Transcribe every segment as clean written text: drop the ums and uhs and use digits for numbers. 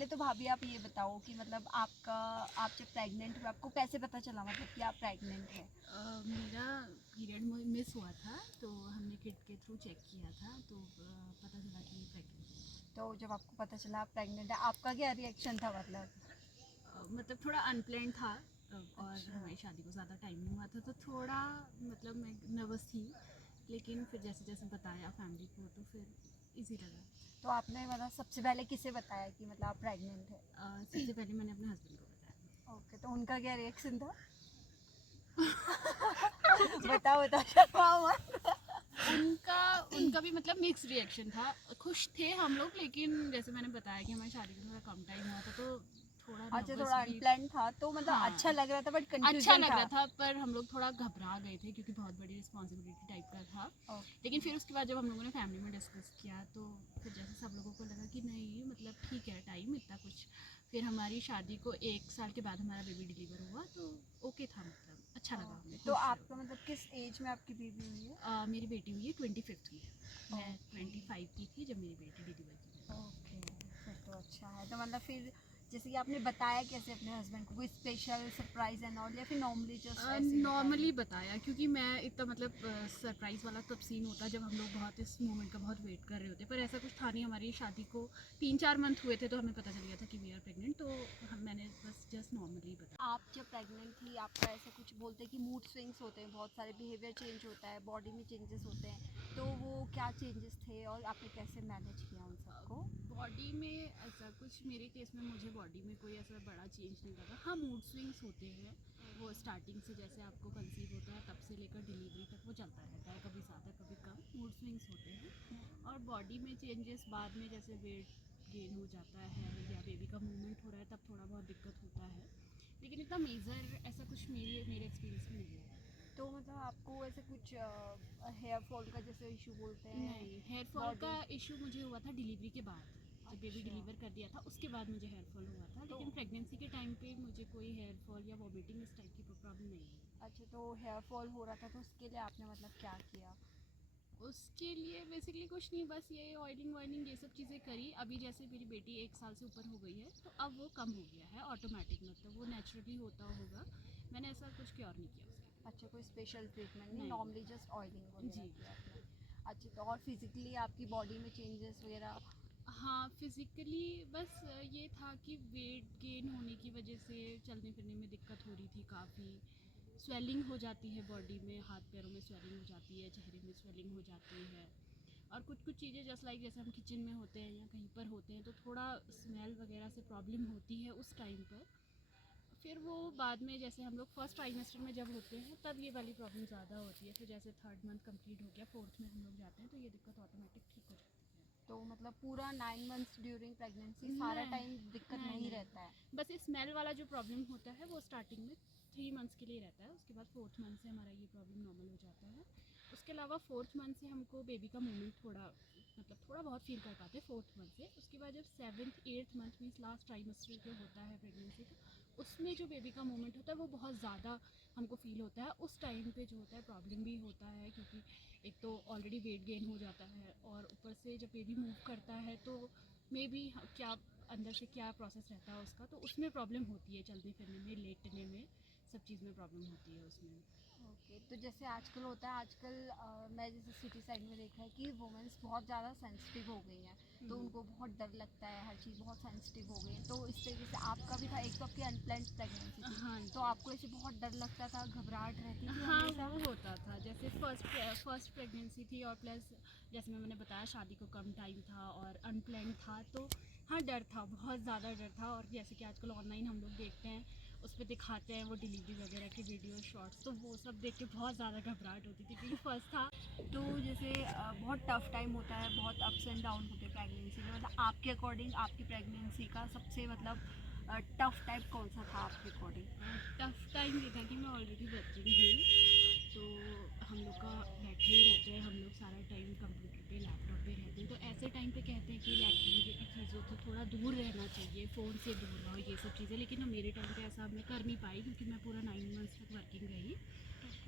पहले तो भाभी आप ये बताओ कि मतलब आप जब प्रेग्नेंट हुए आपको कैसे पता चला मतलब कि आप प्रेग्नेंट है? मेरा पीरियड मिस हुआ था, तो हमने किट के थ्रू चेक किया था, तो पता चला कि प्रेगनेंट। तो जब आपको पता चला आप प्रेग्नेंट है आपका क्या रिएक्शन था मतलब? मतलब थोड़ा अनप्लान था, और अच्छा। हमारी शादी को ज़्यादा टाइम नहीं हुआ था, तो थोड़ा मतलब मैं नर्वस थी, लेकिन फिर जैसे जैसे बताया फैमिली को तो फिर इजी लगा। तो आपने मतलब सबसे पहले किसे बताया कि मतलब आप प्रेग्नेंट है? सबसे पहले मैंने अपने हस्बैंड को बताया। ओके, तो उनका क्या रिएक्शन था? बताओ बताओ, शर्माओ मत। उनका उनका भी मतलब मिक्स रिएक्शन था। खुश थे हम लोग, लेकिन जैसे मैंने बताया कि हमारी शादी को थोड़ा कम टाइम हुआ था, तो थोड़ा अच्छा, नर्वस थोड़ा भी। अनप्लान था तो मतलब हाँ, अच्छा लग रहा था बट अच्छा कंफ्यूजन लग था। रहा था, पर हम लोग थोड़ा घबरा गए थे क्योंकि बहुत बड़ी रिस्पॉन्सिबिलिटी टाइप का था। लेकिन ओके। फिर उसके बाद जब हम लोगों ने फैमिली में डिस्कस किया, तो फिर जैसे सब लोगों को लगा कि नहीं मतलब ठीक है, टाइम इतना कुछ। फिर हमारी शादी को 1 साल के बाद हमारा बेबी डिलीवर हुआ, तो ओके था, मतलब अच्छा लगा, ओके, हमें तो खुश आपका रहो। मतलब किस एज में आपकी बेबी हुई है? मेरी बेटी हुई है 25th में। मैं ओके। 25 की थी जब मेरी बेटी डिलीवर की मैंने। ओके, फिर तो अच्छा है। तो मतलब फिर जैसे कि आपने बताया कैसे अपने हस्बैंड को, कोई स्पेशल सरप्राइज एंड ऑल या फिर नॉर्मली जस्ट ऐसे ही बता नॉर्मली दिया? बताया, क्योंकि मैं इतना मतलब सरप्राइज़ वाला तब सीन होता जब हम लोग बहुत इस मोमेंट का बहुत वेट कर रहे होते, पर ऐसा कुछ था नहीं। हमारी शादी को 3-4 मंथ हुए थे तो हमें पता चल गया था कि वी आर प्रेग्नेंट, तो मैंने बस जस्ट नॉर्मली बताया। आप जब प्रेग्नेंट थी आपका ऐसा कुछ बोलते हैं कि मूड स्विंग्स होते हैं, बहुत सारे बिहेवियर चेंज होता है, बॉडी में चेंजेस होते हैं, तो वो क्या चेंजेस थे और आपने कैसे मैनेज किया उन सबको? बॉडी में ऐसा कुछ, मेरे केस में मुझे बॉडी में कोई ऐसा बड़ा चेंज नहीं लगा। हाँ, मूड स्विंग्स होते हैं, वो स्टार्टिंग से जैसे आपको कंसीव होता है तब से लेकर डिलीवरी तक वो चलता रहता है, कभी ज़्यादा कभी कम मूड स्विंग्स होते हैं। और बॉडी में चेंजेस बाद में जैसे वेट गेन हो जाता है या बेबी का मूवमेंट हो रहा है तब थोड़ा बहुत दिक्कत होता है, लेकिन इतना मेजर ऐसा कुछ मेरे एक्सपीरियंस में नहीं है। तो मतलब आपको ऐसे कुछ हेयर फॉल का जैसे इशू बोलते हैं, नहीं, हेयर फॉल का बॉडी? इशू मुझे हुआ था डिलीवरी के बाद। जब बेबी अच्छा। डिलीवर कर दिया था उसके बाद मुझे हेयर फॉल हुआ था, तो लेकिन प्रेगनेंसी के टाइम पे मुझे कोई हेयर फॉल या वॉमिटिंग इस टाइप की प्रॉब्लम नहीं हुई। अच्छा, तो हेयर फॉल हो रहा था तो उसके लिए आपने मतलब क्या किया? उसके लिए बेसिकली कुछ नहीं, बस ये ऑयलिंग वायलिंग ये सब चीज़ें करी। अभी जैसे मेरी बेटी 1 साल से ऊपर हो गई है, तो अब वो कम हो गया है ऑटोमेटिक, मतलब वो नेचुरली होता होगा। मैंने ऐसा कुछ क्योर नहीं किया उसके अच्छा, कोई स्पेशल ट्रीटमेंट नहीं, लिए। नॉर्मली जस्ट ऑयलिंग वगैरह जी। किया आपने? अच्छा, तो और फिजिकली आपकी बॉडी में चेंजेस वगैरह? हाँ, फिज़िकली बस ये था कि वेट गेन होने की वजह से चलने फिरने में दिक्कत हो रही थी काफ़ी। स्वेलिंग हो जाती है बॉडी में, हाथ पैरों में स्वेलिंग हो जाती है, चेहरे में स्वेलिंग हो जाती है। और कुछ कुछ चीज़ें जस्ट लाइक जैसे हम किचन में होते हैं या कहीं पर होते हैं तो थोड़ा स्मेल वगैरह से प्रॉब्लम होती है उस टाइम पर। फिर वो बाद में जैसे हम लोग फर्स्ट ट्राइमेस्टर में जब होते हैं तब ये वाली प्रॉब्लम ज़्यादा होती है। फिर जैसे 3rd मंथ कंप्लीट हो गया, 4th में हम लोग जाते हैं तो ये दिक्कत ऑटोमेटिक ठीक हो जाती है। तो मतलब पूरा 9 मंथ्स ड्यूरिंग प्रेगनेंसी सारा नहीं, टाइम दिक्कत नहीं, नहीं नहीं। रहता है? बस ये स्मेल वाला जो प्रॉब्लम होता है वो स्टार्टिंग में 3 मंथ्स के लिए रहता है, उसके बाद 4th मंथ से हमारा ये प्रॉब्लम नॉर्मल हो जाता है। उसके अलावा 4th मंथ से हमको बेबी का मूवमेंट थोड़ा मतलब थोड़ा बहुत फ़ील कर पाते हैं 4th मंथ से। उसके बाद जब 7th 8th month means last trimester जो होता है प्रेगनेंसी का, उसमें जो बेबी का मूवमेंट होता है वो बहुत ज़्यादा हमको फ़ील होता है। उस टाइम पे जो होता है प्रॉब्लम भी होता है, क्योंकि एक तो ऑलरेडी वेट गेन हो जाता है और ऊपर से जब बेबी मूव करता है तो मे बी क्या अंदर से क्या प्रोसेस रहता है उसका, तो उसमें प्रॉब्लम होती है, चलने फिरने में, लेटने में, सब चीज़ में प्रॉब्लम होती है उसमें। ओके, तो जैसे आजकल होता है, आजकल मैं जैसे सिटी साइड में देखा है कि वुमेंस बहुत ज़्यादा सेंसिटिव हो गई हैं, तो उनको बहुत डर लगता है, हर चीज़ बहुत सेंसिटिव हो गई है, तो इस तरीके से आपका भी था। एक तो आपकी अनप्लान्ड प्रेगनेंसी थी, हाँ तो जी। आपको ऐसे बहुत डर लगता था, घबराहट रहती थी हाँ, वो हमेशा? होता था जैसे फर्स्ट प्रेगनेंसी थी, और प्लस जैसे मैंने बताया शादी को कम टाइम था और अनप्लान्ड था, तो हाँ डर था, बहुत ज़्यादा डर था। और जैसे कि आजकल ऑनलाइन हम लोग देखते हैं, उस पे दिखाते हैं वो डिलीवरी वगैरह के वीडियो शॉर्ट्स, तो वो सब देख के बहुत ज़्यादा घबराहट होती थी क्योंकि फर्स्ट था। तो जैसे बहुत टफ टाइम होता है, बहुत अप्स एंड डाउन होते हैं प्रेगनेंसी में, मतलब आपके अकॉर्डिंग आपकी प्रेगनेंसी का सबसे मतलब टफ टाइप कौन सा था आपके अकॉर्डिंग? टफ टाइम ये था कि मैं ऑलरेडी वर्किंग थी, तो हम लोग का बैठे ही रहते हैं, हम लोग सारा टाइम कंप्यूटर पे लैपटॉप पे रहते हैं। तो ऐसे टाइम पे कहते हैं कि इलेक्ट्रॉनिक की चीज़ों से थोड़ा दूर रहना चाहिए, फ़ोन से दूर रहो, ये सब चीज़ें। लेकिन मेरे टाइम पे ऐसा मैं कर नहीं पाई क्योंकि मैं पूरा 9 मंथ्स तक वर्किंग रही।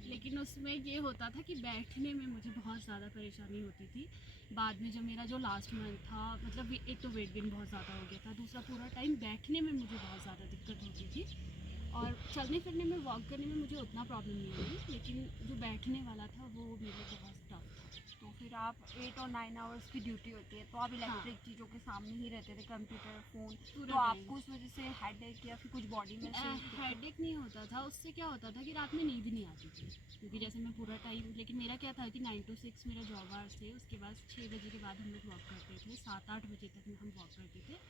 लेकिन उसमें ये होता था कि बैठने में मुझे बहुत ज़्यादा परेशानी होती थी। बाद में जब मेरा जो लास्ट मंथ था, मतलब एक तो वेट गेन बहुत ज़्यादा हो गया था, दूसरा पूरा टाइम बैठने में मुझे बहुत ज़्यादा दिक्कत होती थी। और चलने फिरने में, वॉक करने में मुझे उतना प्रॉब्लम नहीं हुई, लेकिन जो बैठने वाला था वो मेरे लिए बहुत टफ था। तो फिर आप 8 और 9 आवर्स की ड्यूटी होती है, तो आप हाँ, इलेक्ट्रिक चीज़ों के सामने ही रहते थे, कंप्यूटर, फ़ोन, पूरा तो टाइम आपको उस वजह से हेडेक या फिर कुछ बॉडी में से दिक्कत? हेडेक नहीं होता था। उससे क्या होता था कि रात में नींद नहीं आती थी, क्योंकि जैसे मैं पूरा टाइम, लेकिन मेरा क्या था कि 9 to 6 मेरा जॉब आवर्स थे। उसके बाद 6 बजे के बाद हम लोग वॉक करते थे, 7-8 बजे तक हम वॉक करते थे।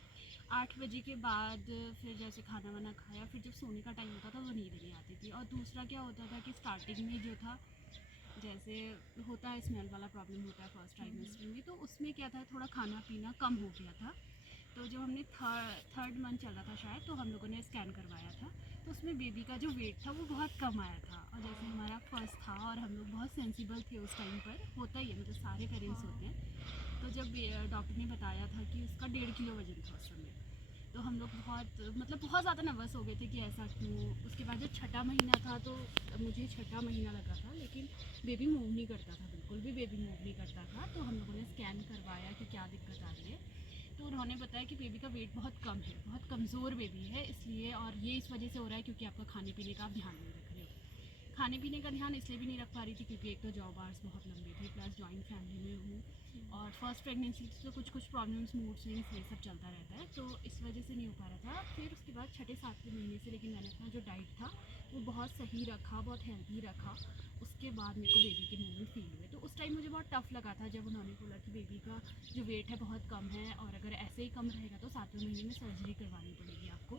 8 बजे के बाद फिर जैसे खाना वाना खाया, फिर जब सोने का टाइम होता था तो नींद नहीं आती थी। और दूसरा क्या होता था कि स्टार्टिंग में जो था, जैसे होता है स्मेल वाला प्रॉब्लम होता है फर्स्ट ट्राइमेस्टर में, तो उसमें क्या था, थोड़ा खाना पीना कम हो गया था। तो जब हमने थर्ड मंथ चल रहा था शायद, तो हम लोगों ने स्कैन करवाया था, तो उसमें बेबी का जो वेट था वो बहुत कम आया था। और जैसे हमारा फर्स्ट था और हम लोग बहुत सेंसिबल थे उस टाइम पर, होता ही है, मतलब सारे पेरेंट्स होते हैं। तो जब डॉक्टर ने बताया था कि उसका 1.5 किलो वजन था उस समय, तो हम लोग बहुत ज़्यादा नर्वस हो गए थे कि ऐसा क्यों। उसके बाद जब छठा महीना था, तो मुझे छठा महीना लगा था, लेकिन बेबी मूव नहीं करता था, बिल्कुल भी बेबी मूव नहीं करता था। तो हम लोगों ने स्कैन करवाया कि क्या दिक्कत आ रही है, तो उन्होंने बताया कि बेबी का वेट बहुत कम है, बहुत कमज़ोर बेबी है इसलिए, और ये इस वजह से हो रहा है क्योंकि आपका खाने पीने का आप ध्यान नहीं रख रहे हो। खाने पीने का ध्यान इसलिए भी नहीं रख पा रही थी क्योंकि एक तो जॉब आवर्स बहुत लंबे थे, प्लस जॉइंट फैमिली में हूँ, और फर्स्ट प्रेगनेंसी से कुछ प्रॉब्लम्स, मूड स्विंग्स, ये सब चलता रहता है, तो इस वजह से नहीं हो पा रहा था। फिर उसके बाद छठे सातवें महीने से लेकिन मैंने अपना जो डाइट था वो बहुत सही रखा, बहुत हेल्दी रखा। उसके बाद मेरे को बेबी के मूवमेंट फील हुए, तो उस टाइम मुझे बहुत टफ लगा था जब उन्होंने बोला कि बेबी का जो वेट है बहुत कम है, और अगर ऐसे ही कम रहेगा तो 7वें महीने में सर्जरी करवानी पड़ेगी आपको,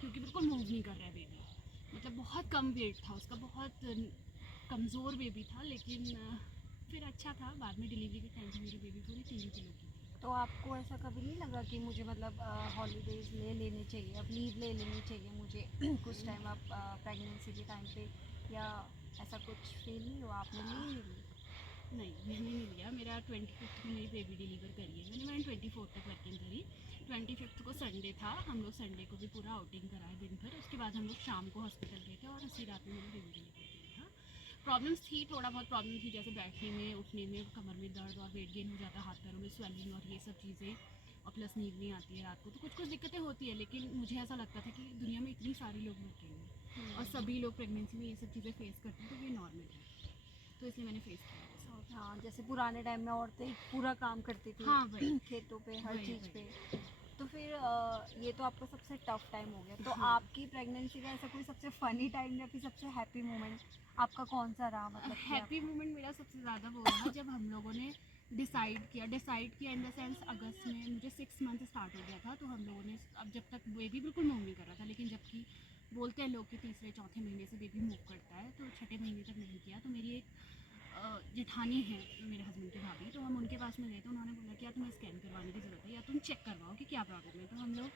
क्योंकि बिल्कुल मूव नहीं कर रहा है बेबी। मतलब बहुत कम वेट था उसका, बहुत कमज़ोर बेबी था। लेकिन फिर अच्छा था, बाद में डिलीवरी के टाइम पे मेरी बेबी पूरी 3 किलो की थी। तो आपको ऐसा कभी नहीं लगा कि मुझे मतलब हॉलीडेज़ ले लेनी चाहिए, अब लीव ले लेनी चाहिए मुझे कुछ टाइम आप प्रेगनेंसी के टाइम पे, या ऐसा कुछ फील नहीं हुआ, आपने ली नहीं ली? नहीं, मैंने नहीं लिया। मेरा 25th को मेरी बेबी डिलीवर करी है मैंने 24 तक वर्किंग करी। 25th को संडे था, हम लोग संडे को भी पूरा आउटिंग करा है दिन भर। उसके बाद हम लोग शाम को हॉस्पिटल गए थे और उसी रात में मैंने बेबी डिलीवर किया था। प्रॉब्लम्स थी, थोड़ा बहुत प्रॉब्लम थी, जैसे बैठने में, उठने में, कमर में दर्द, और वेट गेन हो जाता है, हाथ पैरों में स्वेलिंग और ये सब चीज़ें, और प्लस नींद नहीं आती है रात को, तो कुछ कुछ दिक्कतें होती है। लेकिन मुझे ऐसा लगता था कि दुनिया में इतनी सारे लोग वर्किंग हैं और सभी लोग प्रेगनेंसी में ये सब चीज़ें फेस करते हैं, तो ये नॉर्मल है, तो इसलिए मैंने फेस किया ये सब। हाँ, जैसे पुराने टाइम में औरतें पूरा काम करती थी हाँ, वही खेतों पे, हर वही चीज़ वही पे। तो फिर ये तो आपका सबसे टफ टाइम हो गया, तो हाँ। आपकी प्रेगनेंसी का ऐसा कोई सबसे फनी टाइम या फिर सबसे हैप्पी मोमेंट आपका कौन सा रहा, मतलब कि हैप्पी आप? मोमेंट मेरा सबसे ज़्यादा वो रहा जब हम लोगों ने डिसाइड किया इन द सेंस, अगस्त में मुझे 6 मंथ स्टार्ट हो गया था, तो हम लोगों ने, अब जब तक बेबी बिल्कुल मूव नहीं कर रहा था, लेकिन जबकि बोलते हैं लोग कि तीसरे चौथे महीने से बेबी मूव करता है, तो छठे महीने तक नहीं किया। तो मेरी एक जेठानी है मेरे हस्बैंड की भाभी, तो हम उनके पास में गए, तो उन्होंने बोला कि यार तुम्हें स्कैन करवाने की ज़रूरत है, या तुम चेक करवाओ कि क्या प्रॉब्लम है। तो हम लोग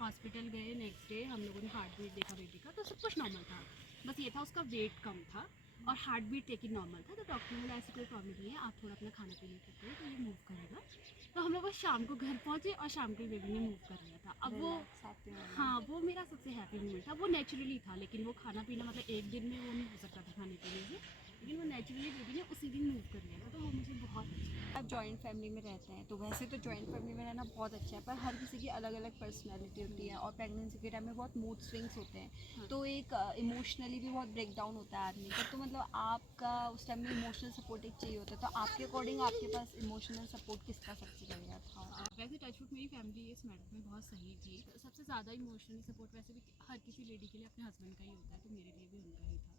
हॉस्पिटल गए। नेक्स्ट डे हम लोगों ने हार्ट बीट देखा बेबी का, तो सब कुछ नॉर्मल था, बस ये था उसका वेट कम था और हार्ट बीट लेकिन नॉर्मल था। तो डॉक्टर ने बोला ऐसी कोई प्रॉब्लम नहीं है, आप थोड़ा अपना खाना पीना ठीक करो तो ये मूव करेगा। तो हम लोग बस शाम को घर पहुँचे और शाम को बेबी ने मूव कर लिया था। अब वो, रिलैक्स हैप्पी मोमेंट। हाँ, वो मेरा सबसे हैप्पी मोमेंट था। वो नेचुरली था, लेकिन वो खाना पीना, मतलब एक दिन में वो नहीं हो सकता था खाने पीने से, लेकिन वो नेचुरली बेबी ने उसी दिन मूव कर लिया था, तो वो मुझे बहुत अच्छा लगा। आप जॉइंट फैमिली में रहते हैं, तो वैसे तो जॉइंट फैमिली में रहना बहुत अच्छा है, पर हर किसी की अलग अलग पर्सनैलिटी होती है और प्रेगनेंसी के टाइम में बहुत मूड स्विंग्स होते हैं, हाँ। तो एक इमोशनली भी बहुत ब्रेक डाउन होता है आदमी का, तो मतलब आपका उस टाइम में इमोशनल सपोर्ट एक चाहिए होता है, तो आपके अकॉर्डिंग आपके पास इमोशनल सपोर्ट किसका सबसे बढ़िया था? वैसे टचवुड मेरी फैमिली इस मैटर में बहुत सही थी। सबसे ज़्यादा इमोशनली सपोर्ट वैसे भी हर किसी लेडी के लिए अपने हस्बैंड का ही होता है, तो मेरे लिए भी उनका ही था,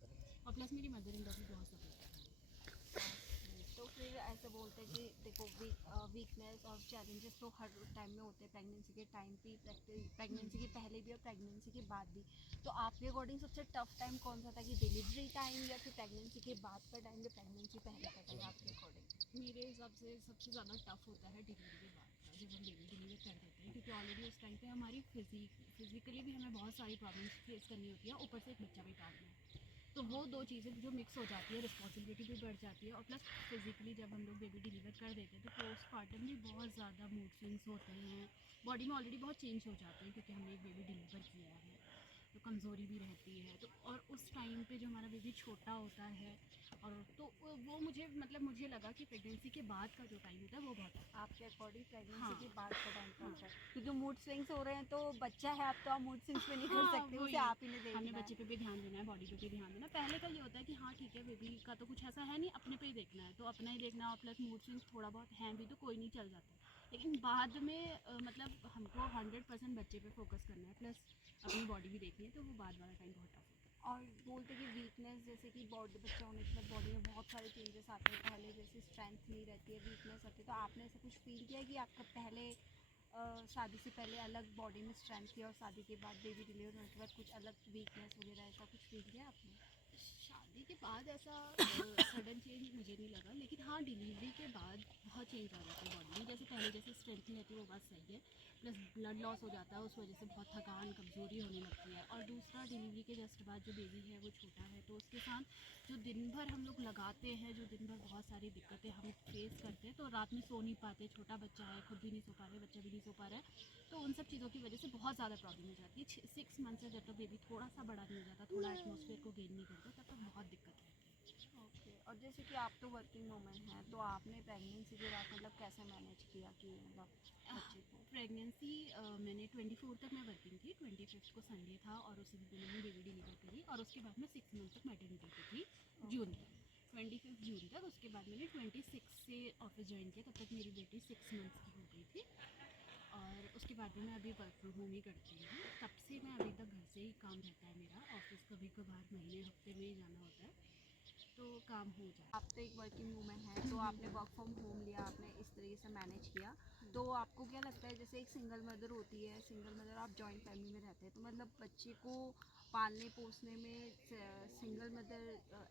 और प्लस मेरी मदर इन लॉ भी बहुत सपोर्टिव है। तो फिर ऐसे बोलते हैं कि देखो वीकनेस और चैलेंजेस तो हर टाइम में होते हैं, प्रेगनेंसी के टाइम भी, प्रेगनेंसी के पहले भी और प्रेगनेंसी के बाद भी, तो आपके अकॉर्डिंग सबसे टफ टाइम कौन सा था, कि डिलीवरी टाइम या फिर प्रेगनेंसी के बाद का टाइम या प्रेगनेंसी पहले का टाइम आपके अकॉर्डिंग? मेरे हिसाब से सबसे ज़्यादा टफ होता है डिलीवरी के बाद का, जब हम बेबी डिलीवर कर देते हैं, क्योंकि ऑलरेडी उस टाइम पे हमारी फिजिकली भी हमें बहुत सारी प्रॉब्लम्स फेस करनी होती है, ऊपर से एक बच्चा भी पालना है। तो वो दो चीज़ें जो मिक्स हो जाती है, रिस्पॉन्सिबिलिटी भी बढ़ जाती है, और प्लस फिजिकली जब हम लोग बेबी डिलीवर कर देते हैं तो पोस्टमार्टम भी बहुत ज़्यादा मूड स्विंग्स होते हैं, बॉडी में ऑलरेडी बहुत चेंज हो जाते हैं क्योंकि हमने एक बेबी डिलीवर किया है, तो कमज़ोरी भी रहती है। तो और उस टाइम पे जो हमारा बेबी छोटा होता है, और तो वो मुझे मतलब मुझे लगा कि प्रेगनेंसी के बाद का जो टाइम होता है वो बहुत आपके अकॉर्डिंग प्रेगनेंसी हाँ। के बाद का टाइम कौन हाँ। सा है? क्योंकि मूड स्विंग्स हो रहे हैं तो बच्चा है, अब तो आप मूड स्विंग्स पे नहीं कर हाँ, सकते, वही। उसे आप ही ने हमने देखना बच्चे है। पे भी ध्यान देना है, बॉडी पे भी ध्यान देना है। पहले का ये होता है कि हाँ ठीक है, बेबी का तो कुछ ऐसा है नहीं, अपने पे ही देखना है, तो अपना ही देखना, और प्लस मूड स्विंग्स थोड़ा बहुत हैं भी तो कोई नहीं, चल जाता है। लेकिन बाद में मतलब हमको 100% बच्चे पे फोकस करना है, प्लस अपनी बॉडी भी देखनी है, तो वो बाद वाला टाइम बहुत टफ होता है। और बोलते कि वीकनेस, जैसे कि बॉडी बच्चा होने के बाद बॉडी में बहुत सारे चेंजेस आते हैं, पहले जैसे स्ट्रेंथ नहीं रहती है, वीकनेस आती है, तो आपने ऐसा कुछ फील किया है कि आपका पहले शादी से पहले अलग बॉडी में स्ट्रेंथ थी और शादी के बाद बेबी डिलीवर होने के बाद कुछ अलग वीकनेस वगैरह, ऐसा कुछ फील किया आपने? शादी के बाद ऐसा सडन चेंज मुझे नहीं लगा, लेकिन हाँ डिलीवरी के बाद बहुत चेंज आ जाता है बॉडी में। जैसे पहले जैसे स्ट्रेंथ नहीं रहती, वो बात सही है, प्लस ब्लड लॉस हो जाता है, उस वजह से बहुत थकान कमज़ोरी होने लगती है। और दूसरा, डिलीवरी के जस्ट बाद जो बेबी है वो छोटा है, तो उसके साथ जो दिन भर हम लोग लगाते हैं, जो दिन भर बहुत सारी दिक्कतें हम फेस करते हैं, तो रात में सो नहीं पाते, छोटा बच्चा है, खुद भी नहीं सो पा रहे, बच्चा भी नहीं सो पा रहा है, तो उन सब चीज़ों की वजह से बहुत ज़्यादा प्रॉब्लम हो जाती है। 6 मंथ से जब तक बेबी थोड़ा सा बड़ा नहीं हो जाता, थोड़ा एटमॉस्फेयर को गेन नहीं करता, तब तक बहुत दिक्कत रहती है। ओके। और जैसे कि आप तो वर्किंग वूमेन हैं, तो आपने प्रेगनेंसी के बाद मतलब कैसे मैनेज किया कि मतलब बच्चे को? प्रेगनेंसी मैंने 24 तक मैं वर्किंग थी, 25 को संडे था, और उसी दिन मैंने बेबी डिलीवर करी, और उसके बाद मैं 6 मंथ तक मैटरनिटी पे थी, जून तक, 25 जून तक। उसके बाद मैंने 26 से ऑफिस ज्वाइन किया, तब तक मेरी बेटी 6 मंथ्स की हो गई थी, और उसके बाद भी मैं अभी वर्क फ्रॉम होम ही करती हूँ। तब से मैं अभी तक घर से ही काम रहता है मेरा, ऑफिस कभी कभार महीने हफ्ते में ही जाना होता है, तो काम हो जाता आप तो एक वर्किंग वूमेन है, तो आपने वर्क फ्रॉम होम लिया, आपने इस तरीके से मैनेज किया, तो आपको क्या लगता है, जैसे एक सिंगल मदर होती है, सिंगल मदर आप जॉइंट फैमिली में रहते हैं, तो मतलब बच्चे को पालने पोसने में single mother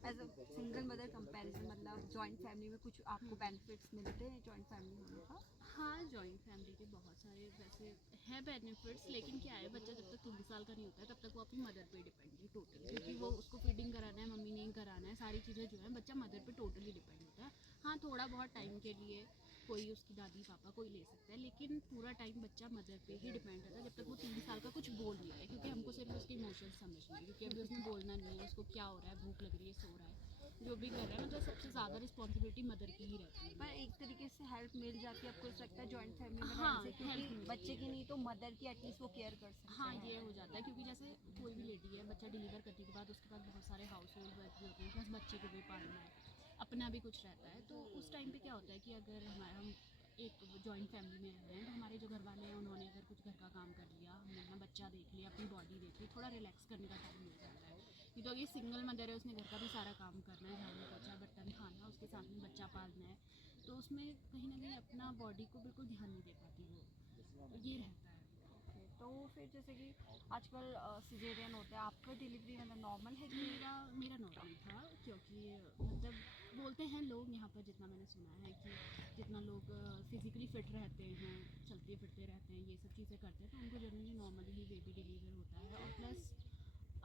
as a single mother comparison मतलब जॉइंट फैमिली में कुछ आपको बेनिफिट्स मिलते हैं जॉइंट फैमिली होने का? है। हाँ, जॉइंट फैमिली के बहुत सारे वैसे हैं बेनिफिट्स, लेकिन क्या है, बच्चा जब तक 3 साल का नहीं होता है तब तक वो अपनी मदर पे डिपेंड है टोटल, क्योंकि वो उसको फीडिंग कराना है, मम्मी नहीं कराना है, सारी चीज़ें जो है बच्चा मदर पे टोटली डिपेंड होता है। हाँ, थोड़ा बहुत टाइम के लिए कोई उसकी दादी पापा कोई ले सकता है, लेकिन पूरा टाइम बच्चा मदर पे ही डिपेंड रहता है जब तक वो 3 साल का कुछ बोल नहीं है, क्योंकि हमको सिर्फ उसके इमोशंस समझना है, क्योंकि अभी उसने बोलना नहीं है, उसको क्या हो रहा है, भूख लग रही है, सो रहा है, जो भी कर रहा है, मतलब सबसे ज़्यादा रिस्पॉन्सिबिलिटी मदर की ही रहती है। पर एक तरीके से हेल्प मिल जाती है, आपको लगता है जॉइंट फैमिली में हाँ, रहने से, हेल्प क्योंकि मिलती बच्चे है। की नहीं तो मदर की एटलीस्ट वो केयर कर सकते हाँ, हैं। ये हो जाता है, क्योंकि जैसे कोई भी लेडी है, बच्चा डिलीवर करने के बाद उसके बाद बहुत सारे हाउस होल्ड वर्क भी होते हैं, प्लस बच्चे को भी पालना है, अपना भी कुछ रहता है, तो उस टाइम पे क्या होता है कि अगर हमारा हम एक जॉइंट फैमिली में रह रहे हैं, तो हमारे जो घर वाले हैं उन्होंने अगर कुछ घर का काम कर लिया, हमने अपना बच्चा देख लिया, अपनी बॉडी देख ली, थोड़ा रिलैक्स करने का टाइम मिल जाता है। नहीं तो ये सिंगल मदर है, उसने घर का भी सारा काम करना है, झाड़ू पोछा बर्तन खाना, उसके साथ में बच्चा पालना है, तो उसमें कहीं ना कहीं अपना बॉडी को बिल्कुल ध्यान नहीं दे पाती वो, तो ये रहता है। ओके, तो फिर जैसे कि आजकल सिजेरियन होते हैं, आपका डिलीवरी मतलब नॉर्मल है कि? मेरा मेरा नॉर्मल था, क्योंकि मतलब बोलते हैं लोग यहाँ पर, जितना मैंने सुना है कि जितना लोग फिज़िकली फ़िट रहते हैं, चलते फिरते रहते हैं, ये सब चीज़ें करते हैं, तो उनको जनरली नॉर्मली ही बेबी डिलीवर होता है। और प्लस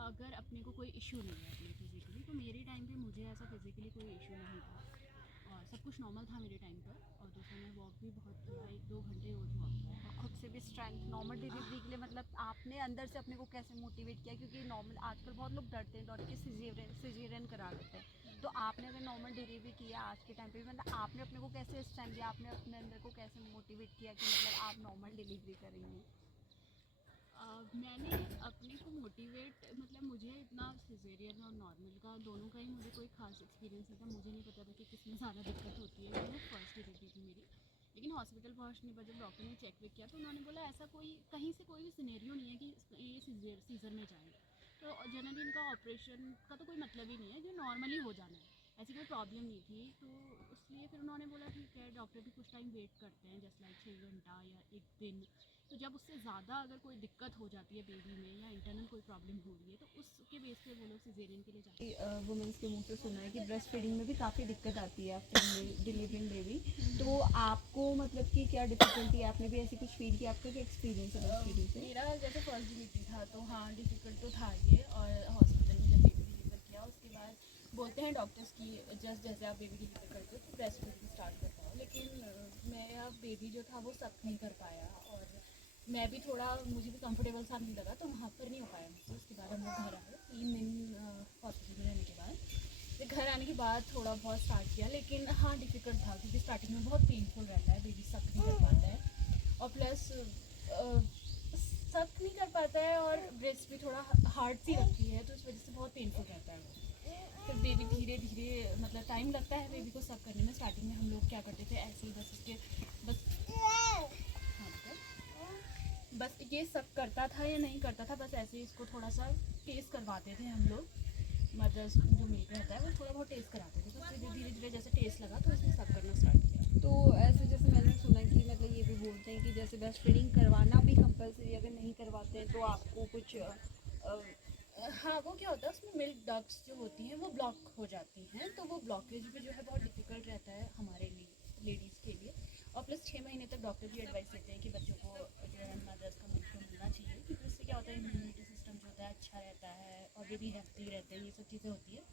अगर अपने को कोई इशू नहीं है अपने फिज़िकली, तो मेरे टाइम पे मुझे ऐसा फिज़िकली कोई इशू नहीं था, और सब कुछ नॉर्मल था मेरे टाइम पर। और दूसरा, मैं वॉक भी बहुत किया, 1-2 घंटे रोज़ वॉक किया। खुद से भी स्ट्रेंथ नॉर्मल डिलीवरी के लिए मतलब आपने अंदर से अपने को कैसे मोटिवेट किया, क्योंकि नॉर्मल आजकल बहुत लोग डरते हैं, डर के सिजेरियन करा लेते हैं, तो आपने अगर नॉर्मल डिलीवरी किया आज के टाइम पे, मतलब आपने अपने को कैसे स्ट्रेंथ दिया, आपने अपने अंदर को कैसे मोटिवेट किया कि मतलब आप नॉर्मल डिलीवरी करेंगी? मैंने अपने को मोटिवेट, मतलब मुझे इतना सिजेरियन और नॉर्मल का दोनों का ही मुझे कोई खास एक्सपीरियंस नहीं था, मुझे नहीं पता था कि किसमें ज़्यादा दिक्कत होती है। वो फर्स्ट डिलीवरी थी मेरी, लेकिन हॉस्पिटल पहुंचने पर जब डॉक्टर ने चेक किया तो उन्होंने बोला ऐसा कोई कहीं से कोई भी सिनेरियो नहीं है कि ये सीज़र में जाए, तो जनरली इनका ऑपरेशन का तो कोई मतलब ही नहीं है, जो नॉर्मली हो जाना है, ऐसी कोई प्रॉब्लम नहीं थी। तो इसलिए फिर उन्होंने बोला ठीक है, डॉक्टर भी कुछ टाइम वेट करते हैं, जस्ट लाइक 6 घंटा या 1 दिन, तो जब उससे ज़्यादा अगर कोई दिक्कत हो जाती है बेबी में, या इंटरनल कोई प्रॉब्लम हो रही है, तो उसके बेस पे वो लोग सिजेरियन के लिए जाते हैं। वुमेंस के मुंह से सुना है कि ब्रेस्ट फीडिंग में भी काफ़ी दिक्कत आती है आफ्टर डिलीवरिंग बेबी, तो आपको मतलब कि क्या डिफिकल्टी, आपने भी ऐसी कुछ फील किया, आपका क्या एक्सपीरियंस है ब्रेस्ट फीडिंग से? मेरा जैसे फर्स्ट डिलीवरी था तो हाँ डिफ़िकल्ट तो था ये, और हॉस्पिटल में जब बेबी डिलीवर किया उसके बाद हैं डॉक्टर्स की जस्ट जैसे आप बेबी डिलीवर करते हो तो ब्रेस्ट फीडिंग स्टार्ट कर पाओ, लेकिन मेरा बेबी जो था वो सक नहीं कर पाया और मैं भी थोड़ा मुझे भी कंफर्टेबल सा नहीं लगा, तो वहाँ पर नहीं हो पाया मुझसे। उसके बाद हम लोग घर आए 3 दिन हॉस्पिटल में रहने के बाद। फिर घर आने के बाद थोड़ा बहुत स्टार्ट किया, लेकिन हाँ डिफ़िकल्ट था क्योंकि स्टार्टिंग में बहुत पेनफुल रहता है, बेबी सक नहीं कर पाता है और प्लस सक नहीं कर पाता है और ब्रेस्ट भी थोड़ा हार्ड सी रखती है, तो इस वजह से बहुत पेनफुल रहता है वो। फिर बेबी धीरे धीरे मतलब टाइम लगता है बेबी को सक करने में। स्टार्टिंग में हम लोग क्या करते थे ऐसे ही बस इसके बस हाँ, बस ये सक करता था या नहीं करता था, बस ऐसे ही इसको थोड़ा सा टेस्ट करवाते थे हम लोग। मदर्स जो मिल्क रहता है वो थोड़ा बहुत टेस्ट कराते थे, तो फिर धीरे धीरे जैसे टेस्ट लगा तो इसने सक करना स्टार्ट किया। तो ऐसे जैसे मैंने सुना कि मतलब ये भी बोलते हैं कि जैसे ब्रेस्ट फीडिंग करवाना भी कंपलसरी, अगर नहीं करवाते हैं तो आपको कुछ हाँ वो क्या होता है उसमें मिल्क डक्ट्स जो होती हैं वो ब्लॉक हो जाती हैं, तो वो ब्लॉकेज भी जो है बहुत डिफिकल्ट रहता है हमारे लिए लेडीज़ के लिए। और प्लस 6 महीने तक डॉक्टर भी एडवाइस देते हैं कि बच्चों को जो है मदर्स का मिल्क मिलना चाहिए, क्योंकि उससे क्या होता है इम्यूनिटी सिस्टम जो होता है अच्छा रहता है और बेबी हेल्थी रहते हैं, ये सब चीज़ें होती है।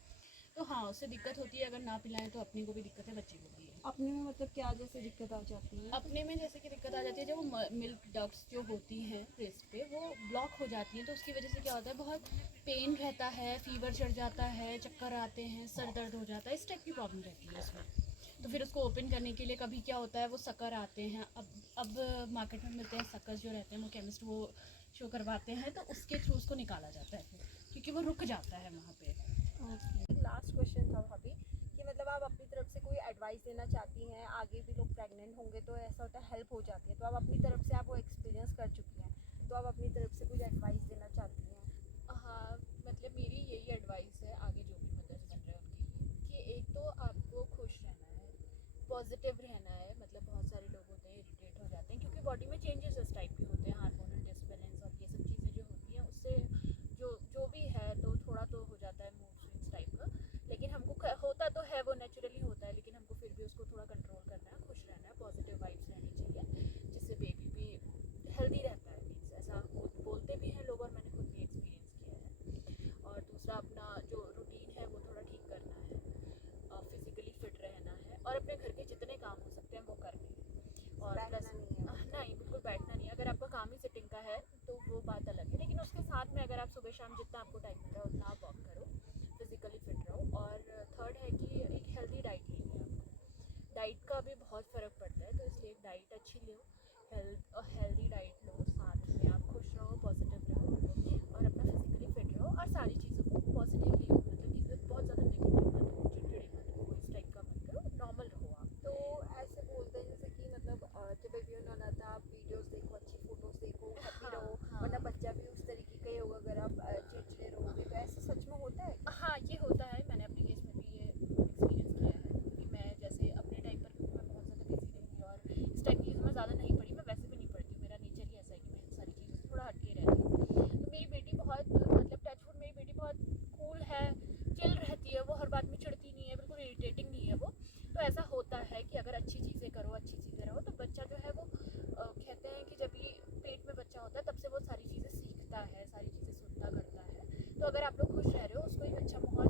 तो हाँ उससे दिक्कत होती है, अगर ना पिलाएं तो अपने को भी दिक्कत है, बच्चे को भी है। अपने में मतलब क्या जैसे दिक्कत आ जाती है? अपने में जैसे कि दिक्कत आ जाती है जब वो मिल्क डक्ट्स जो होती हैं ब्रेस्ट पे वो ब्लॉक हो जाती हैं, तो उसकी वजह से क्या होता है बहुत पेन रहता है, फीवर चढ़ जाता है, चक्कर आते हैं, सर दर्द हो जाता है, इस टाइप की प्रॉब्लम रहती है उसमें। तो फिर उसको ओपन करने के लिए कभी क्या होता है वो सकर आते हैं, अब मार्केट में मिलते हैं सकर्स जो रहते हैं, वो केमिस्ट वो शो करवाते हैं, तो उसके थ्रू उसको निकाला जाता है फिर, क्योंकि वो रुक जाता है वहाँ पे। लास्ट क्वेश्चन था भाभी कि मतलब आप अपनी तरफ से कोई एडवाइस देना चाहती हैं, आगे भी लोग प्रेग्नेंट होंगे तो ऐसा होता है हेल्प हो जाती है, तो आप अपनी तरफ से आप वो एक्सपीरियंस कर चुकी हैं, तो आप अपनी तरफ से कुछ एडवाइस देना चाहती हैं? हाँ मतलब मेरी यही एडवाइस है आगे जो भी मदर्स बन रहे हैं उनके लिए, कि एक तो आपको खुश रहना है, पॉजिटिव रहना है। मतलब बहुत सारे लोग होते हैं इरिटेट हो जाते हैं क्योंकि बॉडी में चेंजेस इस टाइप के होते हैं, हार्मोनल डिसबैलेंस और ये सब चीज़ें जो होती हैं उससे जो भी है तो थोड़ा तो हो जाता है मूड स्विंग्स टाइप का, लेकिन हमको होता तो है वो नेचुरली होता है, लेकिन हमको फिर भी उसको थोड़ा कंट्रोल करना है, खुश रहना है, पॉजिटिव वाइब्स रहनी चाहिए, जिससे बेबी भी हेल्दी रहता है। मीन्स ऐसा बोलते भी हैं लोग और मैंने खुद भी एक्सपीरियंस किया है। और दूसरा अपना जो रूटीन है वो थोड़ा ठीक करना है, फिजिकली फिट रहना है और अपने घर के जितने काम हो सकते हैं वो करने हैं। और प्लस नहीं बिल्कुल बैठना नहीं है, अगर आपका काम ही सिटिंग का है तो वो बात अलग है, लेकिन उसके साथ में अगर आप सुबह शाम जितना आपको टाइम मिल रहा है उतना आप वॉक करो, फिजिकली फिट रहो। और थर्ड है कि एक हेल्दी डाइट लेनी है आपको, डाइट का भी बहुत फ़र्क पड़ता है, तो इसलिए एक डाइट अच्छी लो, हेल्दी डाइट लो, साथ में आप खुश रहो, पॉजिटिव रहो और अपना फिजिकली फिट रहो और सारी चीज़ों को पॉजिटिवली लो, मतलब चीज़ें बहुत ज़्यादा नेगेटिव मत हो, चिड़चिड़े मत हो, इस टाइप का मत करो, नॉर्मल रहो आप। तो ऐसे बोलते हैं जैसे कि मतलब जब बेबी होने वाला था आप वीडियोस देखो, अच्छी फोटोज देखो, हैप्पी रहो, वरना बच्चा भी उस तरीके का ही होगा अगर आप चिड़चिड़े रहोगे, तो ऐसे सच में होता है? हाँ ये होता है, मैंने अपने केस में भी ये एक्सपीरियंस किया है, क्योंकि मैं जैसे अपने टाइम पर क्योंकि मैं बहुत ज़्यादा बिजी रही और इस टाइप की चीज़ों में ज़्यादा नहीं पड़ी, मैं वैसे भी नहीं पढ़ती हूँ, मेरा नेचर ही ऐसा है कि मैं इन सारी चीज़ों से थोड़ा हटके रहती हूँ। तो मेरी बेटी बहुत मतलब टचवुड मेरी बेटी बहुत कूल है, चिल रहती है, वो हर बात में चिढ़ती नहीं है, बिल्कुल इरिटेटिंग नहीं है वो। तो ऐसा होता है कि अगर अच्छी चीज़ें करो, अच्छी चीज़ें रहो, तो बच्चा जो है वो कहते हैं कि जब भी पेट में बच्चा होता है तब से वो सारी चीज़ें सीखता है, सारी चीज़ें सुनता करता है। तो अगर आप लोग खुश रह रहे हो, उसको एक अच्छा माहौल